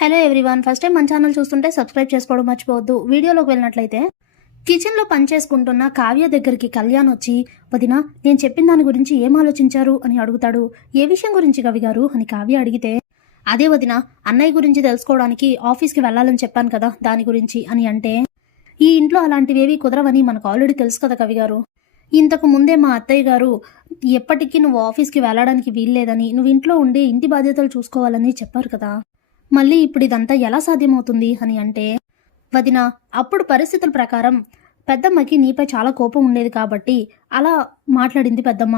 Hello everyone, first time మన channel చూస్తుంటే subscribe చేసుకోవడం మర్చిపోవద్దు. వీడియోలోకి వెళ్ళినట్లయితే కిచెన్లో పనిచేసుకుంటున్న కావ్య దగ్గరికి కళ్యాణ్ వచ్చి, వదిన నేను చెప్పిన దాని గురించి ఏం ఆలోచించారు అని అడుగుతాడు. ఏ విషయం గురించి కవి గారు అని కావ్య అడిగితే, అదే వదిన, అన్నయ్య గురించి తెలుసుకోవడానికి ఆఫీస్కి వెళ్ళాలని చెప్పాను కదా, దాని గురించి అని అంటే, ఈ ఇంట్లో అలాంటివేవి కుదరవని మనకు ఆల్రెడీ తెలుసు కదా కవి గారు. ఇంతకు ముందే మా అత్తయ్య గారు ఎప్పటికీ నువ్వు ఆఫీస్కి వెళ్ళడానికి వీల్లేదని, నువ్వు ఇంట్లో ఉండి ఇంటి బాధ్యతలు చూసుకోవాలని చెప్పారు కదా, మళ్ళీ ఇప్పుడు ఇదంతా ఎలా సాధ్యమవుతుంది అని అంటే, వదిన అప్పుడు పరిస్థితుల ప్రకారం పెద్దమ్మకి నీపై చాలా కోపం ఉండేది కాబట్టి అలా మాట్లాడింది పెద్దమ్మ.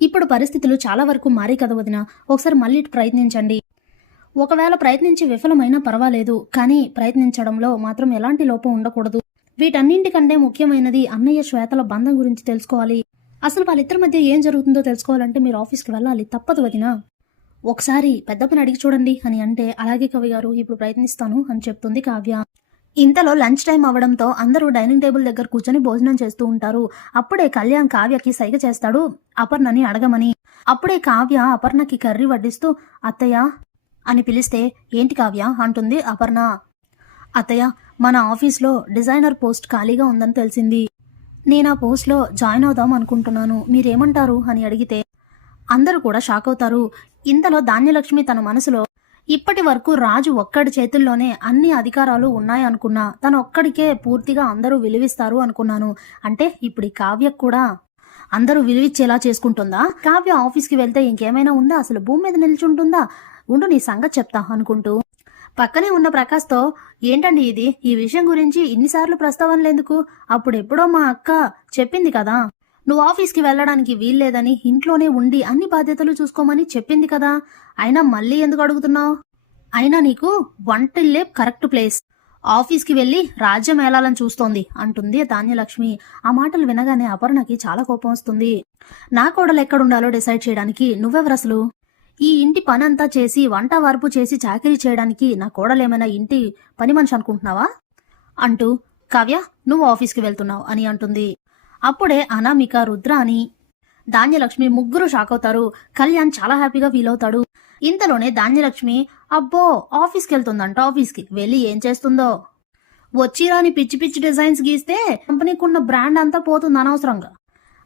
ఇప్పుడు పరిస్థితులు చాలా వరకు మారి కదా వదిన, ఒకసారి మళ్ళీ ప్రయత్నించండి. ఒకవేళ ప్రయత్నించి విఫలమైనా పర్వాలేదు, కానీ ప్రయత్నించడంలో మాత్రం ఎలాంటి లోపం ఉండకూడదు. వీటన్నింటికంటే ముఖ్యమైనది అన్నయ్య శ్వేతల బంధం గురించి తెలుసుకోవాలి. అసలు వాళ్ళిద్దరి మధ్య ఏం జరుగుతుందో తెలుసుకోవాలంటే మీరు ఆఫీస్కి వెళ్ళాలి, తప్పదు వదిన. ఒకసారి పెద్దప్పని అడిగి చూడండి అని అంటే, అలాగే కవి గారు, ఇప్పుడు ప్రయత్నిస్తాను అని చెప్తుంది కావ్య. ఇంతలో లంచ్ టైం అవడంతో అందరూ డైనింగ్ టేబుల్ దగ్గర కూర్చొని భోజనం చేస్తూ ఉంటారు. అప్పుడే కళ్యాణ్ కావ్యకి సైగ చేస్తాడు అపర్ణని అడగమని. అప్పుడే కావ్య అపర్ణకి కర్రీ వడ్డిస్తూ అత్తయ్య అని పిలిస్తే, ఏంటి కావ్య అంటుంది అపర్ణ. అత్తయ్య, మన ఆఫీస్లో డిజైనర్ పోస్ట్ ఖాళీగా ఉందని తెలిసింది. నేను ఆ పోస్ట్లో జాయిన్ అవుదాం అనుకుంటున్నాను, మీరేమంటారు అని అడిగితే అందరూ కూడా షాక్ అవుతారు. ఇంతలో ధాన్యలక్ష్మి తన మనసులో, ఇప్పటి వరకు రాజు ఒక్కడి చేతుల్లోనే అన్ని అధికారాలు ఉన్నాయనుకున్నా, తన ఒక్కడికే పూర్తిగా అందరూ విలువిస్తారు అనుకున్నాను. అంటే ఇప్పుడు ఈ కావ్యకు కూడా అందరూ విలువిచ్చేలా చేసుకుంటుందా? కావ్య ఆఫీస్కి వెళ్తే ఇంకేమైనా ఉందా? అసలు భూమి మీద నిల్చుంటుందా? ఉండు నీ సంగతి చెప్తా అనుకుంటూ పక్కనే ఉన్న ప్రకాష్తో, ఏంటండి ఇది, ఈ విషయం గురించి ఇన్నిసార్లు ప్రస్తావనలేందుకు? అప్పుడెప్పుడో మా అక్క చెప్పింది కదా, నువ్వు ఆఫీస్కి వెళ్ళడానికి వీల్లేదని, ఇంట్లోనే ఉండి అన్ని బాధ్యతలు చూసుకోమని చెప్పింది కదా, అయినా మళ్ళీ ఎందుకు అడుగుతున్నావు? అయినా నీకు వంటిల్లే కరెక్ట్ ప్లేస్, ఆఫీస్కి వెళ్ళి రాజ్యం ఏలాలని చూస్తోంది అంటుంది ధాన్యలక్ష్మి. ఆ మాటలు వినగానే అపర్ణకి చాలా కోపం వస్తుంది. నా కోడలు ఎక్కడుండాలో డిసైడ్ చేయడానికి నువ్వెవరసలు? ఈ ఇంటి పనంతా చేసి వంట వార్పు చేసి చాకరీ చేయడానికి నా కోడలేమైనా ఇంటి పని మనిషి అనుకుంటున్నావా అంటూ, కావ్య నువ్వు ఆఫీస్కి వెళ్తున్నావు అని అంటుంది. అప్పుడే అనామిక, రుద్ర అని ధాన్యలక్ష్మి ముగ్గురు షాక్ అవుతారు. కళ్యాణ్ చాలా హ్యాపీగా ఫీల్ అవుతాడు. ఇంతలోనే ధాన్యలక్ష్మి, అబ్బో ఆఫీస్కి వెళ్తుందంట, ఆఫీస్కి వెళ్ళి ఏం చేస్తుందో, వచ్చిరాని పిచ్చి పిచ్చి డిజైన్స్ గీస్తే కంపెనీకి ఉన్న బ్రాండ్ అంతా పోతుంది అనవసరంగా,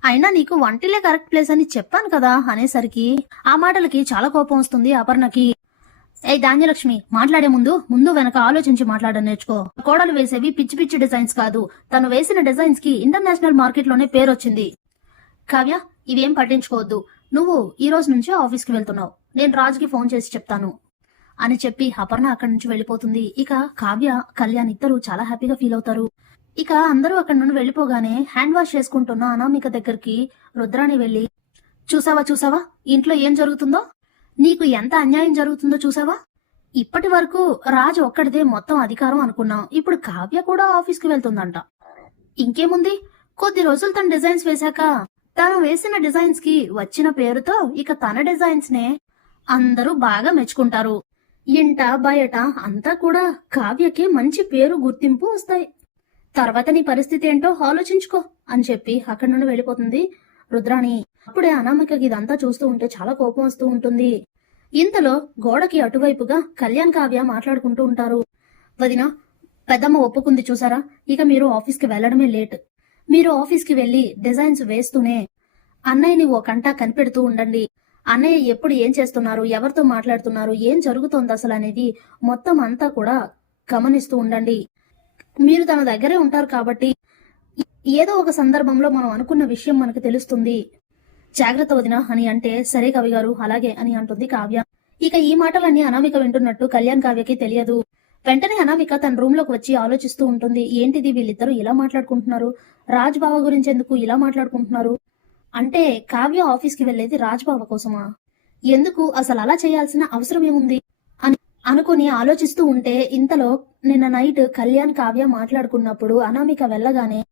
అయినా నీకు వంటిలే కరెక్ట్ ప్లేస్ అని చెప్పాను కదా అనేసరికి ఆ మాటలకి చాలా కోపం వస్తుంది అపర్ణకి. ఏ ధాన్యలక్ష్మి, మాట్లాడే ముందు వెనక ఆలోచించి మాట్లాడడం నేర్చుకో. కోడలు వేసేవి పిచ్చి పిచ్చి డిజైన్స్ కాదు, తను వేసిన డిజైన్స్ కి ఇంటర్నేషనల్ మార్కెట్ లోనే పేరొచ్చింది. కావ్య, ఇవేం పట్టించుకోవద్దు, నువ్వు ఈ రోజు నుంచి ఆఫీస్కి వెళ్తున్నావు, నేను రాజుకి ఫోన్ చేసి చెప్తాను అని చెప్పి అపర్ణ అక్కడి నుంచి వెళ్ళిపోతుంది. ఇక కావ్య, కళ్యాణ్ ఇద్దరు చాలా హ్యాపీగా ఫీల్ అవుతారు. ఇక అందరూ అక్కడి నుండి వెళ్ళిపోగానే హ్యాండ్ వాష్ చేసుకుంటున్న అనామిక దగ్గరికి రుద్రాణి వెళ్ళి, చూసావా ఇంట్లో ఏం జరుగుతుందో, నీకు ఎంత అన్యాయం జరుగుతుందో చూసావా? ఇప్పటి వరకు రాజు ఒక్కడిదే మొత్తం అధికారం అనుకున్నాం, ఇప్పుడు కావ్య కూడా ఆఫీస్కి వెళ్తుందంట. ఇంకేముంది, కొద్ది రోజులు తన డిజైన్స్ వేశాక తను వేసిన డిజైన్స్ కి వచ్చిన పేరుతో ఇక తన డిజైన్స్ నే అందరూ బాగా మెచ్చుకుంటారు. ఇంట బయట అంతా కూడా కావ్యకి మంచి పేరు గుర్తింపు వస్తాయి. తర్వాత నీ పరిస్థితి ఏంటో ఆలోచించుకో అని చెప్పి అక్కడి నుండి వెళ్ళిపోతుంది రుద్రాణి. అప్పుడే అనామికకి ఇదంతా చూస్తూ ఉంటే చాలా కోపం వస్తూ ఉంటుంది. ఇంతలో గోడకి అటువైపుగా కళ్యాణ్, కావ్య మాట్లాడుకుంటూ ఉంటారు. వదిన, పెద్దమ్మ ఒప్పుకుంది చూసారా, ఇక మీరు ఆఫీస్కి వెళ్లడమే లేట్. మీరు ఆఫీస్కి వెళ్లి డిజైన్స్ వేస్తూనే అన్నయ్యని ఓ కంటా కనిపెడుతూ ఉండండి. అన్నయ్య ఎప్పుడు ఏం చేస్తున్నారు, ఎవరితో మాట్లాడుతున్నారు, ఏం జరుగుతోంది అసలు అనేది మొత్తం అంతా కూడా గమనిస్తూ ఉండండి. మీరు తన దగ్గరే ఉంటారు కాబట్టి ఏదో ఒక సందర్భంలో మనం అనుకున్న విషయం మనకు తెలుస్తుంది, జాగ్రత్త వదిన అని అంటే, సరే కవి గారు అలాగే అని అంటుంది కావ్య. ఇక ఈ మాటలన్నీ అనామిక వింటున్నట్టు కళ్యాణ్, కావ్యకి తెలియదు. వెంటనే అనామిక తన రూమ్ లోకి వచ్చి ఆలోచిస్తూ ఉంటుంది, ఏంటిది వీళ్ళిద్దరూ ఇలా మాట్లాడుకుంటున్నారు, రాజ్ బావ గురించి ఎందుకు ఇలా మాట్లాడుకుంటున్నారు, అంటే కావ్య ఆఫీస్కి వెళ్లేది రాజ్ బావ కోసమా, ఎందుకు అసలు అలా చేయాల్సిన అవసరం ఏముంది అని అనుకుని ఆలోచిస్తూ ఉంటే, ఇంతలో నిన్న నైట్ కళ్యాణ్, కావ్య మాట్లాడుకున్నప్పుడు అనామిక వెళ్ళగానే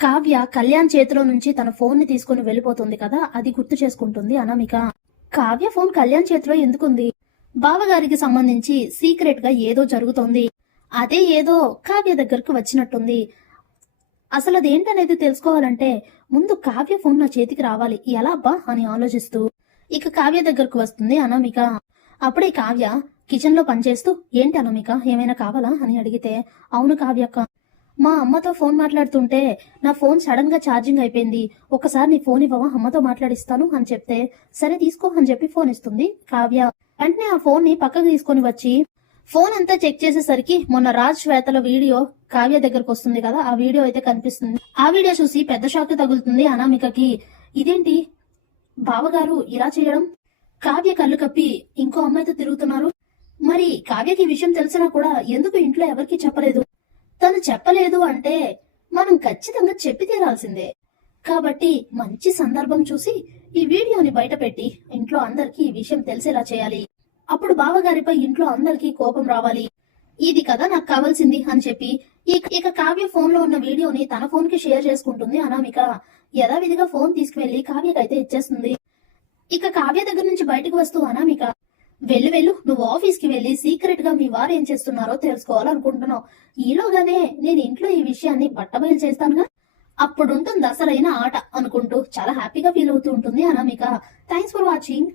కావ్య కళ్యాణ్ చేతిలో నుంచి తన ఫోన్ ని తీసుకుని వెళ్ళిపోతుంది కదా, అది గుర్తు చేసుకుంటుంది అనామిక. కావ్య ఫోన్ కళ్యాణ్ చేతిలో ఎందుకుంది, బావగారికి సంబంధించి సీక్రెట్ గా ఏదో జరుగుతోంది, అదే ఏదో కావ్య దగ్గరకు వచ్చినట్టుంది. అసలు అదేంటనేది తెలుసుకోవాలంటే ముందు కావ్య ఫోన్ నా చేతికి రావాలి, ఎలా అబ్బా అని ఆలోచిస్తూ ఇక కావ్య దగ్గరకు వస్తుంది అనామిక. అప్పుడే కావ్య, కిచెన్ లో పనిచేస్తూ ఏంటి అనామిక ఏమైనా కావాలా అని అడిగితే అవును కావ్యక్క, మా అమ్మతో ఫోన్ మాట్లాడుతుంటే నా ఫోన్ సడన్ గా ఛార్జింగ్ అయిపోయింది, ఒకసారి నీ ఫోన్ ఇవ్వవా, అమ్మతో మాట్లాడిస్తాను అని చెప్తే సరే తీసుకో అని చెప్పి ఫోన్ ఇస్తుంది కావ్య. వెంటనే ఆ ఫోన్ ని పక్కకు తీసుకొని వచ్చి ఫోన్ అంతా చెక్ చేసేసరికి మొన్న రాజ్ శ్వేతల వీడియో కావ్య దగ్గరకు వస్తుంది కదా, ఆ వీడియో అయితే కనిపిస్తుంది. ఆ వీడియో చూసి పెద్ద షాక్ తగులుతుంది అనామికకి. ఇదేంటి బావగారు ఇలా చేయడం, కావ్య కళ్ళు కప్పి ఇంకో అమ్మాయితో తిరుగుతున్నారు, మరి కావ్యకి ఈ విషయం తెలిసినా కూడా ఎందుకు ఇంట్లో ఎవరికీ చెప్పలేదు, తను చెప్పలేదు అంటే మనం ఖచ్చితంగా చెప్పి తీరాల్సిందే. కాబట్టి మంచి సందర్భం చూసి ఈ వీడియోని బయట పెట్టి ఇంట్లో అందరికీ ఈ విషయం తెలిసేలా చేయాలి, అప్పుడు బావగారిపై ఇంట్లో అందరికీ కోపం రావాలి, ఇది కదా నాకు కావాల్సింది అని చెప్పి ఇక కావ్య ఫోన్ లో ఉన్న వీడియోని తన ఫోన్ కి షేర్ చేసుకుంటుంది అనామిక. యథావిధిగా ఫోన్ తీసుకువెళ్లి కావ్యకైతే ఇచ్చేస్తుంది. ఇక కావ్య దగ్గర నుంచి బయటకు వస్తూ అనామిక, వెళ్ళు నువ్వు ఆఫీస్ కి వెళ్లి సీక్రెట్ గా మీ వారు ఏం చేస్తున్నారో తెలుసుకోవాలనుకుంటున్నావు, ఈలోగానే నేను ఇంట్లో ఈ విషయాన్ని బట్టబయలు చేస్తానుగా, అప్పుడుంటుంది అసలైన ఆట అనుకుంటూ చాలా హ్యాపీగా ఫీల్ అవుతూ ఉంటుంది అనామిక. Thanks for watching.